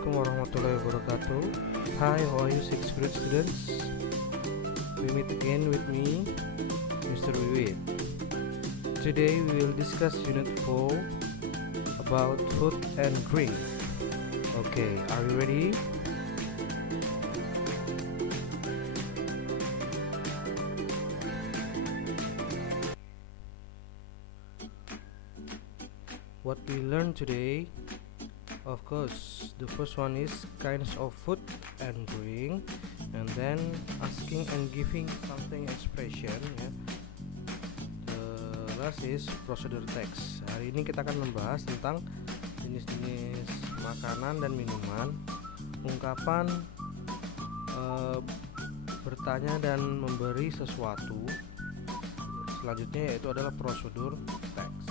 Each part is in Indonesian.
Assalamualaikum warahmatullahi wabarakatuh. Hi, how are you 6th grade students? We meet again with me, Mr. Wiwit. Today we will discuss Unit 4 about food and drink. Okay, are you ready? What we learn today, of course, the first one is kinds of food and drink, and then asking and giving something expression, ya. The last is procedure text. Hari ini kita akan membahas tentang jenis-jenis makanan dan minuman, ungkapan bertanya dan memberi sesuatu. Selanjutnya yaitu adalah prosedur teks.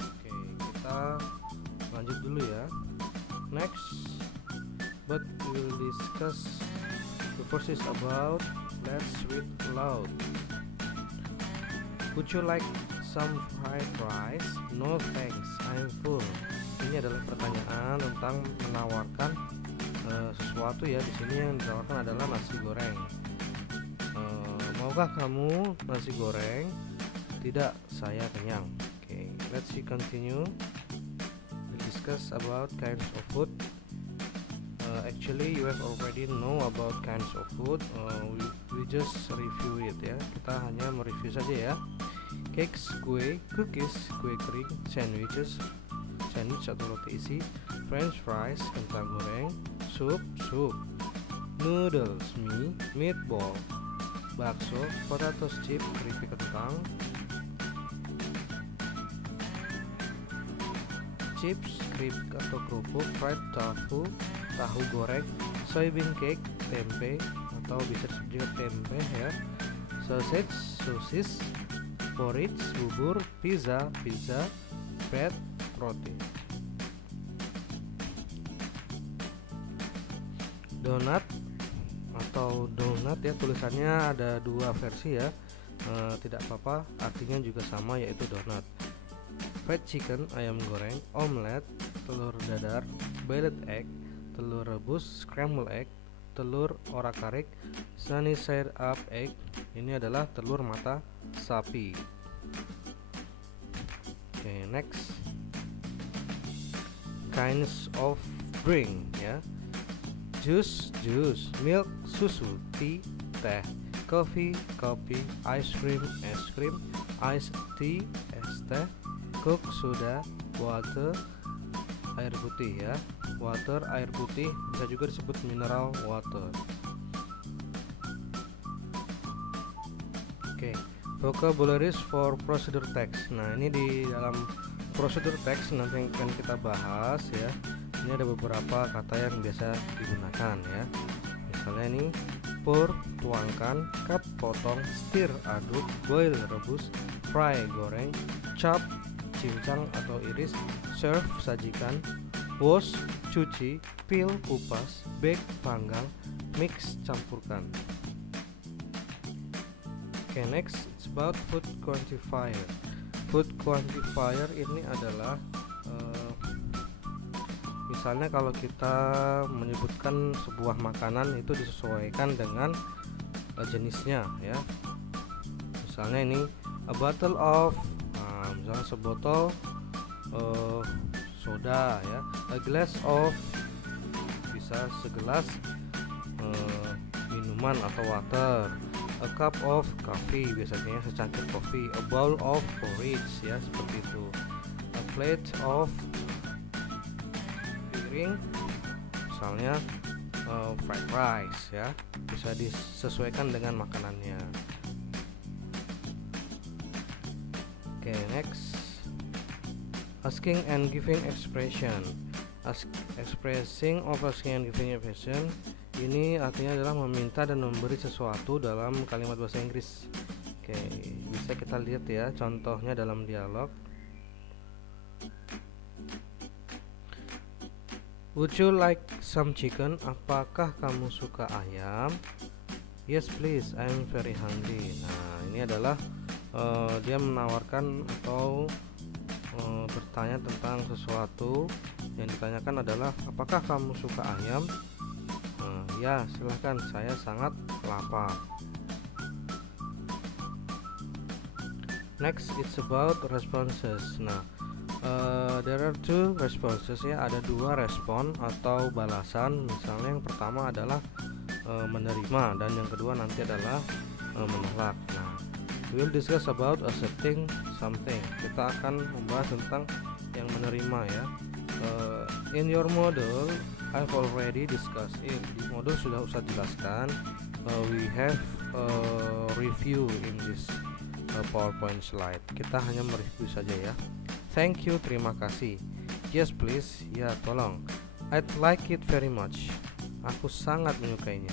Oke, kita lanjut dulu ya. Next, but we will discuss the first is about let's read aloud. Would you like some fried rice? No thanks, I'm full. Ini adalah pertanyaan tentang menawarkan sesuatu ya. Di sini yang ditawarkan adalah nasi goreng. Maukah kamu nasi goreng? Tidak, saya kenyang. Okay, let's see continue. Discuss about kinds of food. Actually you have already know about kinds of food. We just review it ya. Kita hanya mereview saja ya. Cakes, kue, cookies, kue kering, sandwich atau roti isi, french fries, kentang goreng, sup, noodles, mie, meatball, bakso, potato chip, keripik kentang, chips, keripik atau kerupuk, fried tofu, tahu goreng, soybean cake, tempe atau bisa disebut juga tempe ya, sausage, sosis, porridge, bubur, pizza, bread, roti. Donat atau donat ya, tulisannya ada dua versi ya, tidak apa-apa, artinya juga sama yaitu donat. Fried chicken, ayam goreng, omelet, telur dadar, boiled egg, telur rebus, scrambled egg, telur orak-arik, sunny side up egg. Ini adalah telur mata sapi. Okay, next, kinds of drink ya. Juice, milk, susu, tea, teh, coffee, kopi, ice cream, iced tea, es teh, coke, soda, water, air putih ya. Water, air putih, bisa juga disebut mineral water. Oke, vocabularies for procedure text. Nah, ini di dalam procedure text nanti yang akan kita bahas ya. Ini ada beberapa kata yang biasa digunakan ya. Misalnya ini pour, tuangkan, cut, potong, stir, aduk, boil, rebus, fry, goreng, chop, cincang atau iris, serve, sajikan, wash, cuci, peel, kupas, bake, panggang, mix, campurkan. Okay, next it's about food quantifier. Food quantifier ini adalah misalnya kalau kita menyebutkan sebuah makanan itu disesuaikan dengan jenisnya ya. Misalnya ini a bottle of, misalnya sebotol soda ya, a glass of, bisa segelas minuman atau water, a cup of coffee, biasanya secangkir kopi, a bowl of porridge ya, seperti itu, a plate of, piring, misalnya fried rice ya, bisa disesuaikan dengan makanannya. Okay, next, asking and giving expression. Expressing of asking and giving expression ini artinya adalah meminta dan memberi sesuatu dalam kalimat bahasa Inggris. Oke, bisa kita lihat ya contohnya dalam dialog. Would you like some chicken? Apakah kamu suka ayam? Yes please, I'm very hungry. Nah, ini adalah dia menawarkan atau bertanya tentang sesuatu Yang ditanyakan adalah apakah kamu suka ayam? Ya, silahkan, saya sangat lapar. Next, it's about responses. Nah, there are two responses ya, ada dua respon atau balasan. Misalnya yang pertama adalah menerima dan yang kedua nanti adalah menolak. Nah, we'll discuss about accepting something. Kita akan membahas tentang yang menerima ya. In your model, I've already discussed it. Di modul sudah usah jelaskan. We have review in this PowerPoint slide. Kita hanya mereview saja ya. Thank you, terima kasih. Yes please, ya tolong. I'd like it very much. Aku sangat menyukainya.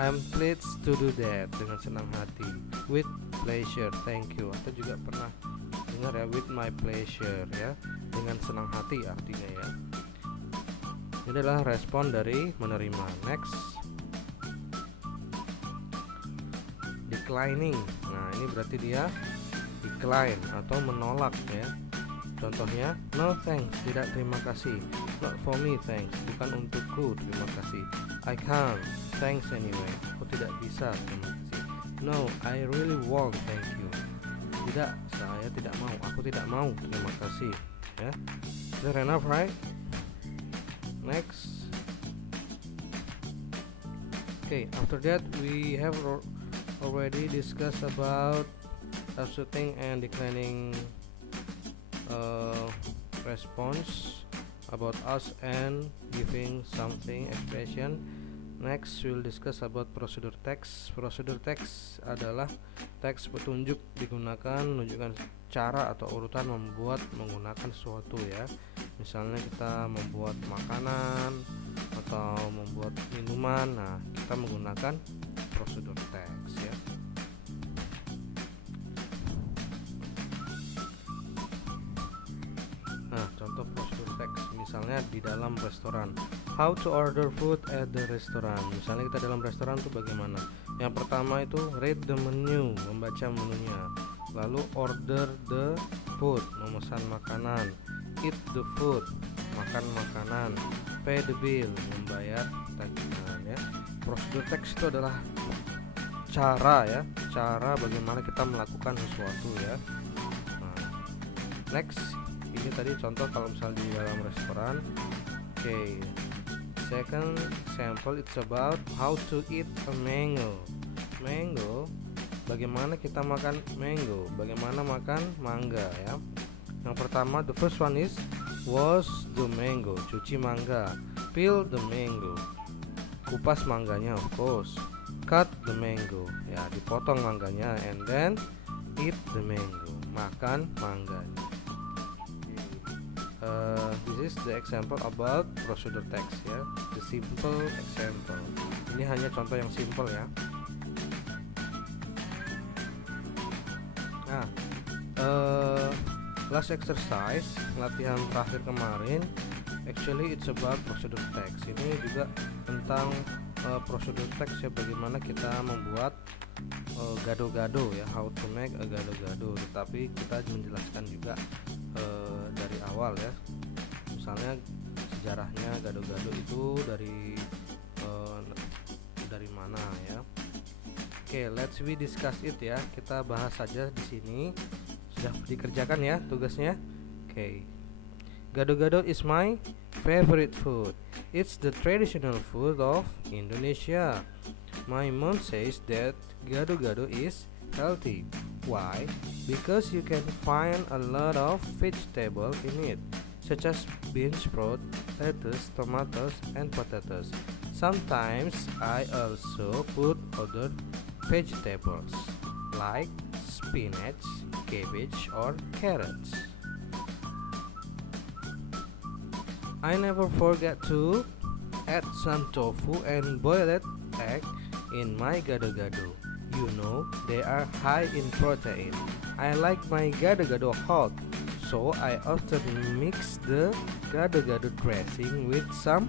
I'm pleased to do that, dengan senang hati. With pleasure, thank you. Atau juga pernah dengar ya, with my pleasure ya, dengan senang hati artinya ya. Ini adalah respon dari menerima. Next, declining. Nah, ini berarti dia decline atau menolak ya. Contohnya, no thanks, tidak terima kasih. Not for me thanks, bukan untukku, terima kasih. I can't, thanks anyway, aku tidak bisa, terima kasih. No, I really won't, thank you. Tidak, saya tidak mau, aku tidak mau, terima kasih ya. Clear enough, right? Next. Okay, after that we have already discussed about accepting and declining response about us and giving something expression. Next we'll discuss about procedure text. Procedure text adalah teks petunjuk digunakan menunjukkan cara atau urutan membuat menggunakan sesuatu ya. Misalnya kita membuat makanan atau membuat minuman, nah kita menggunakan procedure text ya. Nah, contoh procedure text misalnya di dalam restoran. How to order food at the restaurant. Misalnya kita dalam restoran itu bagaimana? Yang pertama itu read the menu, membaca menunya. Lalu order the food, memesan makanan. Eat the food, makan makanan. Pay the bill, membayar tagihan ya. Procedure text itu adalah cara ya, cara bagaimana kita melakukan sesuatu ya. Nah, next, ini tadi contoh kalau misalnya di dalam restoran. Okay. Second example, it's about how to eat a mango. Mango, bagaimana kita makan mango, bagaimana makan mangga ya. Yang pertama, the first one is wash the mango, cuci mangga. Peel the mango, kupas mangganya of course. Cut the mango, ya dipotong mangganya. And then eat the mango, makan mangganya. This is the example about procedure text ya, the simple example. Ini hanya contoh yang simple ya. Nah, last exercise, latihan terakhir kemarin, actually it's about procedure text. Ini juga tentang procedure text ya, bagaimana kita membuat gado-gado ya, how to make a gado-gado. Tetapi kita menjelaskan juga dari awal ya, misalnya sejarahnya gado-gado itu dari mana ya. Oke, let's we discuss it ya. Kita bahas saja di sini. Sudah dikerjakan ya tugasnya. Oke. Gado-gado is my favorite food. It's the traditional food of Indonesia. My mom says that gado-gado is healthy. Why? Because you can find a lot of vegetable in it, such as beans, sprout, lettuce, tomatoes, and potatoes. Sometimes I also put other vegetables like spinach, cabbage, or carrots. I never forget to add some tofu and boiled egg in my gado-gado. You know, they are high in protein. I like my gado-gado hot, so I often mix the gado-gado dressing with some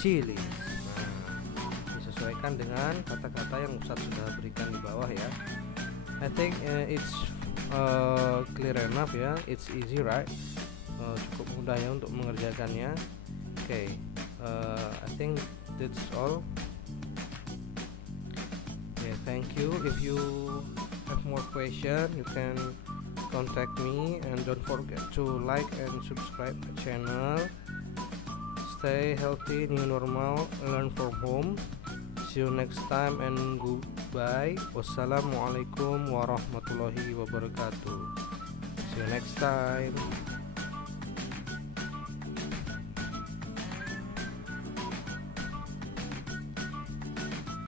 chili. Nah, disesuaikan dengan kata-kata yang Ustadz sudah berikan di bawah ya. I think it's clear enough ya. It's easy, right? cukup mudah ya untuk mengerjakannya. Oke, I think that's all. Yeah, thank you. If you have more question, you can contact me, and don't forget to like and subscribe the channel. Stay healthy, new normal, learn from home. See you next time and goodbye. Wassalamualaikum warahmatullahi wabarakatuh. See you next time.